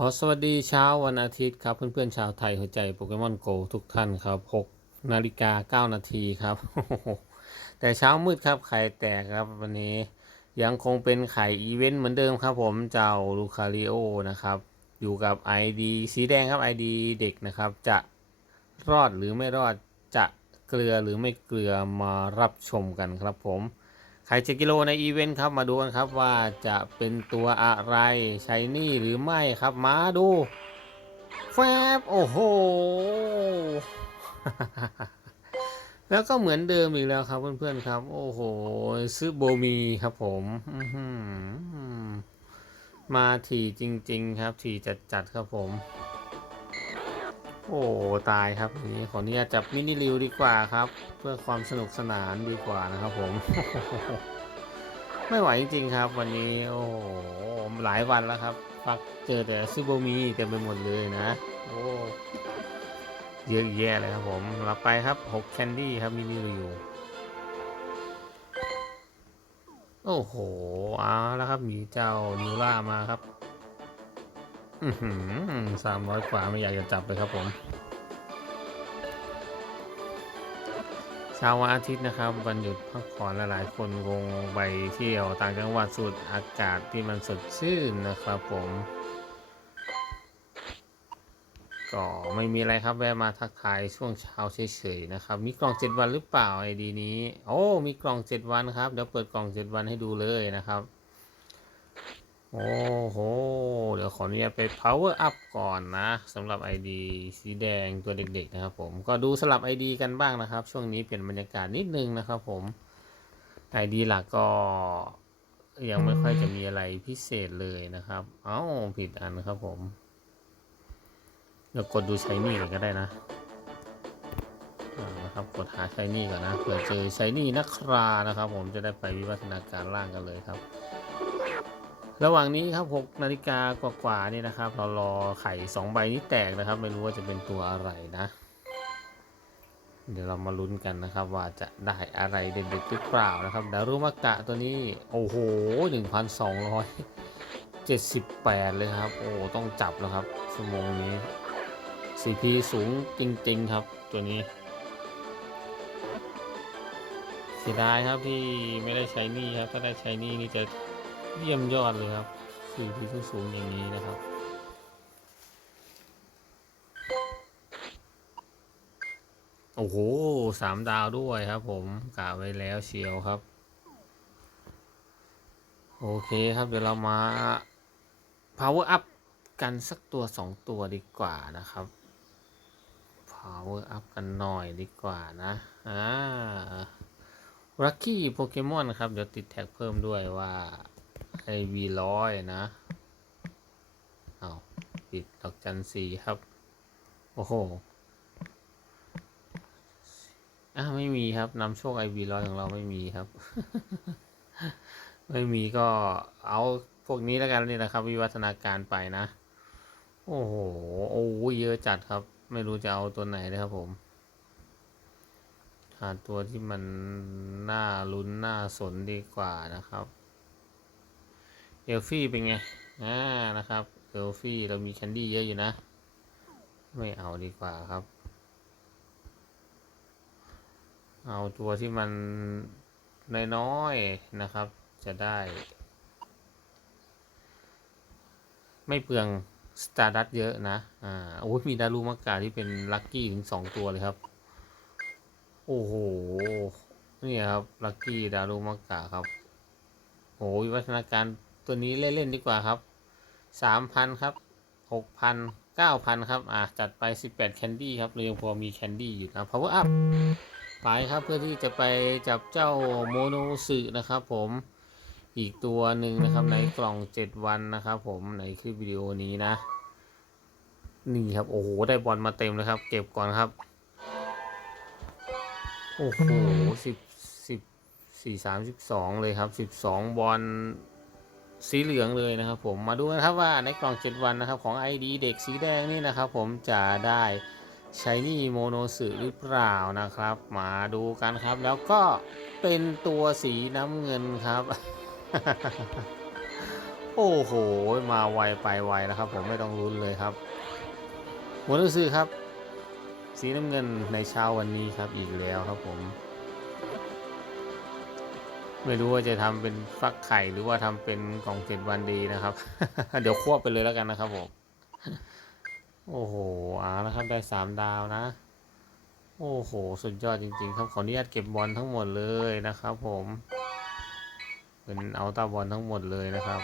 ขอสวัสดีเช้าวันอาทิตย์ครับ เพื่อนๆชาวไทยหัวใจโปเกมอนโกทุกท่านครับ6นาฬิกา9นาทีครับ แต่เช้ามืดครับไข่แตกครับวันนี้ยังคงเป็นไข่อีเวนต์เหมือนเดิมครับผมเจ้าลูคาริโอนะครับ อยู่กับ ID สีแดงครับ ID เด็กนะครับ จะรอดหรือไม่รอดจะเกลือหรือไม่เกลือมารับชมกันครับผม ไข่เจ็ดกิโลในอีเวนต์ครับมาดูกันครับว่าจะเป็นตัวอะไรใช้นี่หรือไม่ครับมาดูแฟบโอ้โห แล้วก็เหมือนเดิมอีกแล้วครับเพื่อนๆครับ โอ้โหซื้อโบมีครับผมมาถี่จริง ๆ ครับถี่จัดๆครับผม โอ้ตายครับนี้ขออนุญาตจับมินิริวดีกว่าครับ เพื่อความสนุกสนานดีกว่านะครับผม ไม่ไหวจริงๆครับ วันนี้โอ้หลายวันแล้วครับฟักเจอแต่ซูโบมีเต็มไปหมดเลยนะ โอ้เยอะแยะเลยครับผมรับไปครับ6แคนดี้ครับมินิริวโอ้โหเอาแล้วครับมีเจ้านิวล่ามาครับ สามร้อยกว่าไม่อยากจะจับเลยครับผมเช้าวันอาทิตย์นะครับวันหยุดพักผ่อนหลายๆ คนคงไปเที่ยวต่างจังหวัดสูดอากาศที่มันสดชื่นนะครับผมก็ไม่มีอะไรครับแวะมาทักทายช่วงเช้าเฉยๆนะครับ มีกล่อง7วันหรือเปล่าไอดีนี้ โอ้ มีกล่อง7วันครับ เดี๋ยวเปิดกล่อง7วันให้ดูเลยนะครับ โอ้โห เดี๋ยวขออนุญาตไป power up ก่อนนะสำหรับ ID สีแดงตัวเด็กๆนะครับผม ก็ดูสลับ ID กันบ้างนะครับ ช่วงนี้เปลี่ยนบรรยากาศนิดนึงนะครับผม ID หลักก็ยังไม่ค่อยจะมีอะไรพิเศษเลยนะครับ เอ้า ผิดอันครับผมเดี๋ยวกดดูใช้นี่ก่อนก็ได้นะนะครับ กดหาใช้นี่ก่อนนะ เผื่อเจอใช้นี่นักครานะครับ ผมจะได้ไปวิวัฒนาการล่างกันเลยครับ ระหว่างนี้ครับ6นาฬิกากว่าๆนี่นะครับ เรารอไข่2ใบนี้แตกนะครับ ไม่รู้ว่าจะเป็นตัวอะไรนะ เดี๋ยวเรามาลุ้นกันนะครับ ว่าจะได้อะไรเด็ดๆหรือเปล่านะครับดารุมากะตัวนี้โอ้โห 1,278 เลยครับ โอ้ต้องจับแล้วครับชั่วโมงนี้ CP สูงจริงๆครับตัวนี้เสียดายครับที่ไม่ได้ใช้นี่ครับถ้าได้ใช้นี่นี่จะ เยี่ยมยอดเลยครับสื่อที่สูงๆอย่างนี้นะครับโอ้โหสามดาวด้วยครับผมกะไว้แล้วเชียวครับ โอเคครับเดี๋ยวเรามา power up กันสักตัวสองตัวดีกว่านะครับ power up กันหน่อยดีกว่านะอ่าลัคกี้โปเกมอนครับ เดี๋ยวติดแท็กเพิ่มด้วยว่า ไอวีร้อยนะเอาปิดดอกจันสีครับ โอ้โหอะไม่มีครับนำโชคไอวีร้อยของเราไม่มีครับ ไม่มีก็เอาพวกนี้แล้วกันนี่นะครับ วิวัฒนาการไปนะ โอ้โหโอ้เยอะจัดครับ ไม่รู้จะเอาตัวไหนนะครับผมหาตัวที่มันน่าลุ้นน่าสนดีกว่านะครับ เอลฟี่เป็นไง อ่า นะครับ เอลฟี่เรามีแคนดี้เยอะอยู่นะ ไม่เอาดีกว่าครับ เอาตัวที่มันน้อยๆนะครับ จะได้ ไม่เปลืองสตาร์ดัตเยอะนะ อ่า โอ้ยมีดารุมากาที่เป็นลัคกี้ถึงสองตัวเลยครับ โอ้โห นี่ครับ ลัคกี้ดารุมากะครับ โอ้วิวัฒนาการ ตัวนี้เล่นๆดีกว่าครับสามพันครับหกพันเก้าพันครับ อะจัดไปสิบแปดแคนดี้ครับเรายังพอมีแคนดี้อยู่นะ power up ไปครับเพื่อที่จะไปจับเจ้าโมโนสึนะครับผมอีกตัวหนึ่งนะครับในกล่องเจ็ดวันนะครับผมในคลิปวิดีโอนี้นะ นี่ครับ โอ้โห ได้บอลมาเต็มเลยครับ เก็บก่อนครับโอ้โหสิบสิบสี่สามสิบสองเลยครับสิบสองบอล สีเหลืองเลยนะครับ ผมมาดูนะครับว่าในกล่องเจ็ดวันนะครับของ ID เด็กสีแดงนี่นะครับ ผมจะได้ใช้นี่โมโนสึหรือเปล่านะครับ มาดูกันครับ แล้วก็เป็นตัวสีน้ำเงินครับ โอ้โห มาไวไปไวนะครับ ผมไม่ต้องลุ้นเลยครับหัวหนังสือครับ สีน้ำเงินในเช้าวันนี้ครับอีกแล้วครับผม ไม่รู้ว่าจะทำเป็นฟักไข่หรือว่าทำเป็นกล่องเจ็ดวันดีนะครับ เดี๋ยวควบไปเลยแล้วกันนะครับผม โอ้โหเอาแล้วครับได้สามดาวนะ โอ้โห สุดยอดจริง ๆ ครับขออนุญาตเก็บบอลทั้งหมดเลยนะครับ ผม เป็นเอาตาบอลทั้งหมดเลยนะครับ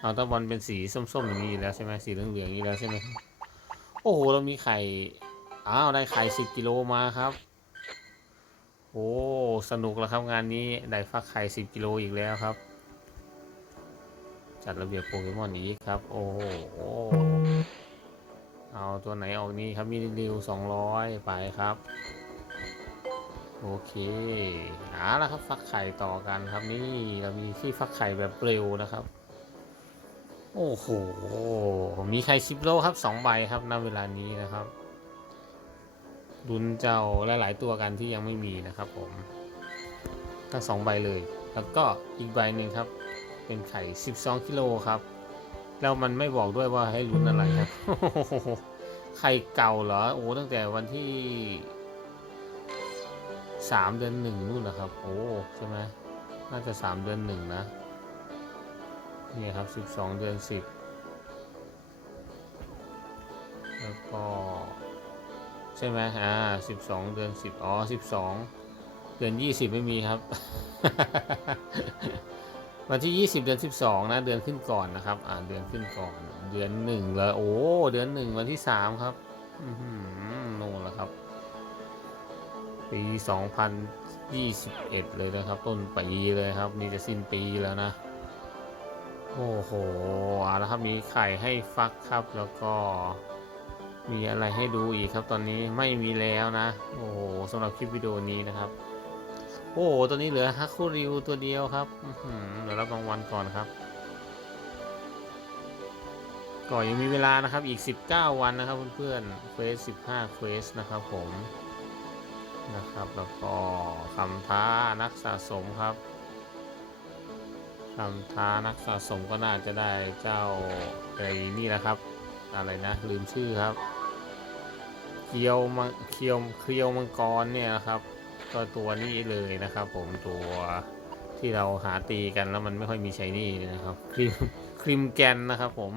เอาตาบอลเป็นสีส้มๆอย่างนี้อยู่แล้วใช่ไหมสีเหลืองๆอย่างนี้แล้วใช่ไหมโอ้โหเรามีไข่อ้าวได้ไข่สิบกิโลมาครับ อ้ สนุกแล้วครับงานนี้ ได้ฟักไข่สิบกิโลอีกแล้วครับ จัดระเบียบโปเกมอนอีกครับ โอ้โหเอาตัวไหนออกนี่ครับ มีริวสองร้อยไปครับ โอเคเอาละครับ ฟักไข่ต่อกันครับนี่เรามีที่ฟักไข่แบบเร็วนะครับ โอ้โห มีไข่ชิโลครับสองใบครับณเวลานี้นะครับ ดุนเจ้าหลาย ๆ ตัวกันที่ยังไม่มีนะครับผมทั้งสองใบเลย แล้วก็อีกใบหนึ่งครับ เป็นไข่ 12กิโลครับ แล้วมันไม่บอกด้วยว่าให้ลุ้นอะไรครับไข่เก่าเหรอ โอ้ตั้งแต่วันที่สามเดือนหนึ่งนู่นนะครับ โอ้ใช่ไหมน่าจะสามเดือนหนึ่งนะนี่ครับสิบสองเดือนสิบแล้วก็ ใช่ไหมอ่าสิบสองเดือนสิบอ๋อสิบสองเดือนยี่สิบไม่มีครับ วันที่20เดือน12นะ เดือนขึ้นก่อนนะครับ อ่าเดือนขึ้นก่อน เดือนหนึ่งเลยโอ้เดือนหนึ่งวันที่3ครับอือหือโน่นแล้วครับ ปี2021เลยนะครับ ต้นปีเลยครับ นี่จะสิ้นปีแล้วนะโอ้โหเอาละครับมีไข่ให้ฟักครับแล้วก็ มีอะไรให้ดูอีกครับตอนนี้ไม่มีแล้วนะ โอ้โหสำหรับคลิปวิดีโอนี้นะครับ โอ้โหตัวนี้เหลือฮักคูริวตัวเดียวครับอื้อหือเดี๋ยวรับรางวัลก่อนครับก็ยังมีเวลานะครับอีก 19 วันนะครับเพื่อนๆเควส15เควสนะครับผมนะครับแล้วก็คำท้านักสะสมครับคำท้านักสะสมก็น่าจะได้เจ้าไอ้นี่แหละครับ อะไรนะลืมชื่อครับ เคียวมังเคียวเคียวมังกรเนี่ยนะครับ ก็ตัวนี้เลยนะครับ ผมตัวที่เราหาตีกันแล้วมันไม่ค่อยมีใช้นี่นะครับครีมครีมแกนนะครับ ผม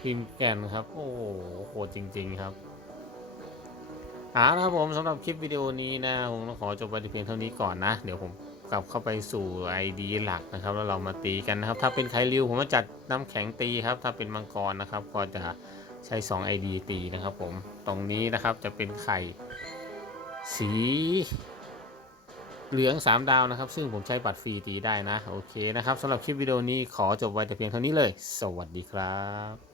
ครีมแกนครับ โอ้โหโหดจริง ๆครับเอาละครับผมสำหรับคลิปวิดีโอนี้นะผมต้องขอจบไปเพียงเท่านี้ก่อนนะ เดี๋ยวผมกลับเข้าไปสู่ ID หลักนะครับ แล้วเรามาตีกันนะครับ ถ้าเป็นไคลิวผมจะจัดน้ำแข็งตีครับ ถ้าเป็นมังกรนะครับ ก็จะ ใช้ 2 ID ตีนะครับผม ตรงนี้นะครับจะเป็นไข่ สีเหลือง 3 ดาวนะครับ ซึ่งผมใช้บัตรฟรีตีได้นะ โอเคนะครับสำหรับคลิปวิดีโอนี้ขอจบไว้แต่เพียงเท่านี้เลย สวัสดีครับ